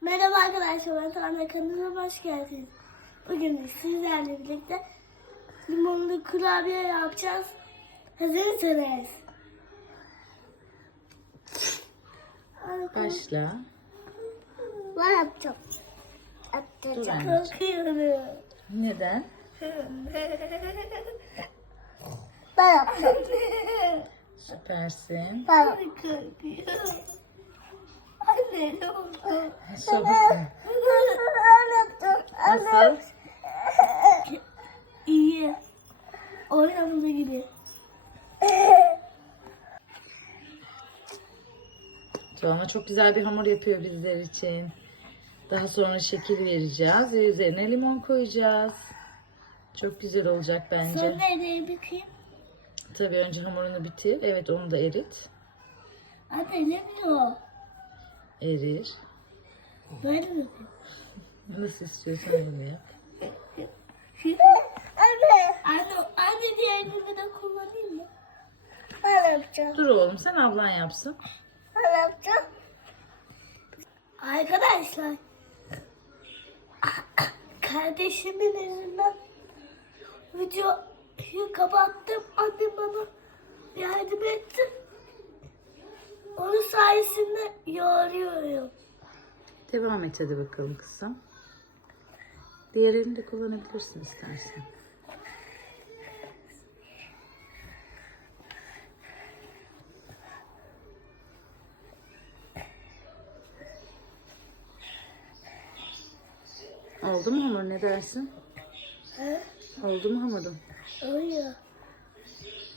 Merhaba arkadaşlar, ben Tanrı kanalına hoş geldiniz. Bugün sizlerle birlikte limonlu kurabiye yapacağız. Hazırsanız. Başla. Ben yapacağım. Yapacağım. Korkuyorum. Neden? Ben yapacağım. Süpersin. Ben korkuyorum. Yapacağım. Nasıl? İyi. Oynamada gibi. Tuana çok güzel bir hamur yapıyor bizler için. Daha sonra şekil vereceğiz ve üzerine limon koyacağız. Çok güzel olacak bence. Sonra elleri bükeyim. Tabii önce hamurunu bitir. Evet onu da erit. Anne elemiyor. Erir. Böyle mi? Nasıl istiyorsan öyle yap. anne. Anne, anne diğer elini de kullanayım mı? Ben yapacağım. Dur oğlum sen ablan yapsın. Ben yapacağım. Arkadaşlar. Kardeşimin yüzünden videoyu kapattım. Annem bana yardım etti. Onun sayesinde yoruyorum. Devam et hadi bakalım kızım. Diğer elini de kullanabilirsin istersen. Oldu mu hamur ne dersin? He? Oldu mu hamurun? Oluyor.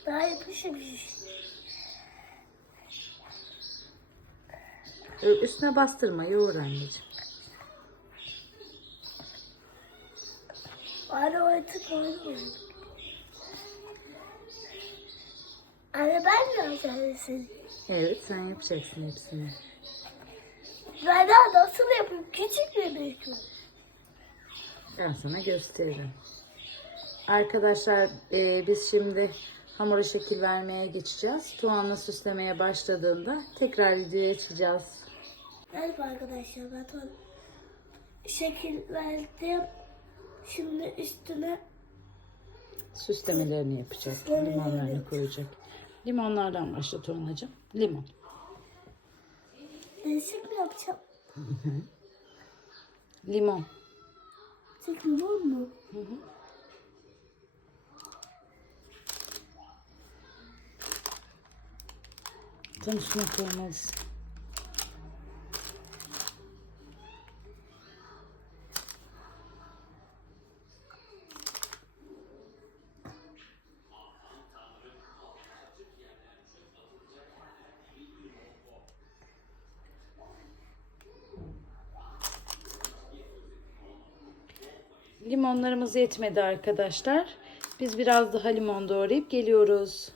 Daha yapışmış. Üstüne bastırma yoğur anneciğim. Anne artık oynuyor. Anne ben mi seni? Evet sen yapacaksın hepsini. Ben daha nasıl yapayım? Küçük bir büyük mü? Ben sana gösteririm. Arkadaşlar e, biz şimdi hamura şekil vermeye geçeceğiz. Tuğanla süslemeye başladığında tekrar videoya açacağız. Merhaba arkadaşlar ben tam şekil verdim. Şimdi üstüne Süslemelerini yapacak. Süslemeleri, Limonlarını koyacak. Limonlardan başla Tuğan'cığım. Limon. değişik mi yapacağım? Limon. Tek limon mu? Tam üstüne koymalısın. Limonlarımız yetmedi arkadaşlar. Biz biraz daha limon doğrayıp geliyoruz.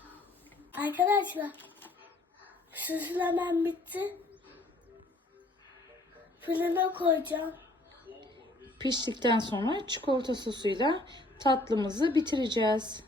Arkadaşlar süslemem bitti. Fırına koyacağım. Piştikten sonra çikolata sosuyla tatlımızı bitireceğiz.